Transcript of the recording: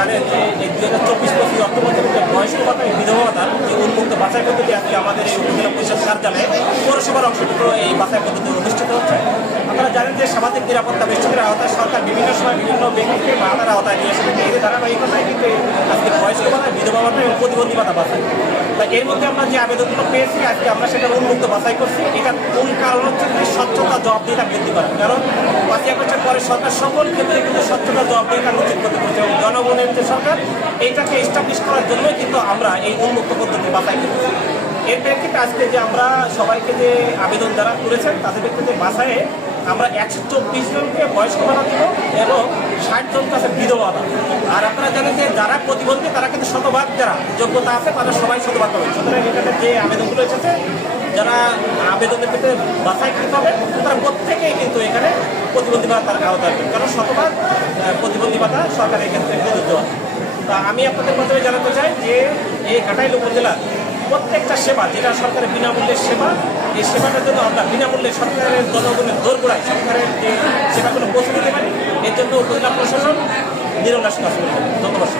জানেন যে দুই হাজার চব্বিশ পঁচিশ অক্টোবর থেকে বয়স্ক ভাতা এবং বিধবা ভাতা যে উন্মুক্ত বাছাই পদ্ধতি আজকে আমাদের এই উপজেলা পরিষদ কার্যালয়ে পৌরসভার অংশটুকু এই বাছাই পদ্ধতি অনুষ্ঠিত হচ্ছে আপনারা জানেন যে সামাজিক নিরাপত্তা বেষ্টনের আওতায় সরকার বিভিন্ন সময় বিভিন্ন ব্যক্তিকে ভাতার আওতায় নিয়ে এসেছে এই ধারাবাহিকতায় কিন্তু আজকে বয়স্ক ভাতা বিধবা ভাতা এবং প্রতিবন্ধী ভাতা বাছাই। তা এর মধ্যে আমরা যে আবেদনগুলো পেয়েছি, আজকে আমরা সেটা উন্মুক্ত বাছাই করছি। এটা কোন কারণ হচ্ছে যে স্বচ্ছতা জবাবদিহিতা বৃদ্ধি করা কারণ পাঁচই আগস্টের পরে সরকার সকল ক্ষেত্রে কিন্তু স্বচ্ছতা জবাবদিহিতা নিশ্চিত করতে পেরেছে এবং জনগণের যে সরকার, এইটাকে এস্টাবলিশ করার জন্যই কিন্তু আমরা এই উন্মুক্ত পদ্ধতি বাছাই করেছি। এর প্রেক্ষিতে আজকে যে আমরা সবাইকে যে আবেদন যারা করেছেন, তাদের প্রেক্ষিতে বাছাইয়ে আমরা একশো চব্বিশ জনকে বয়স্ক ভাতা দিব এবং ষাট জন কাছে বিধবা আর আপনারা জানেন যে যারা প্রতিবন্ধী, তারা কিন্তু শতভাগ যারা যোগ্যতা আছে তারা সবাই শতভাগ পাবে। সুতরাং এখানে যে আবেদনগুলো এসেছে, যারা আবেদনের ক্ষেত্রে বাছাই করতে হবে, তারা প্রত্যেকেই কিন্তু এখানে প্রতিবন্ধী আওতায় আসবে। কারণ শতভাগ প্রতিবন্ধী ভাতা সরকারের ক্ষেত্রে প্রযোজ্য তা আমি আপনাদের মাধ্যমে জানাতে চাই যে এই ঘাটাইল উপজেলার প্রত্যেকটা সেবা, যেটা সরকারের বিনামূল্যের সেবা, এই সেবাটা জন্য আমরা বিনামূল্যে সরকারের জনগণের দোর গোড়ায় সরকারের যে সেবাগুলো পৌঁছে দিতে পারি এর জন্য উপজেলা প্রশাসন নিরলাস কাজ করবে। ধন্যবাদ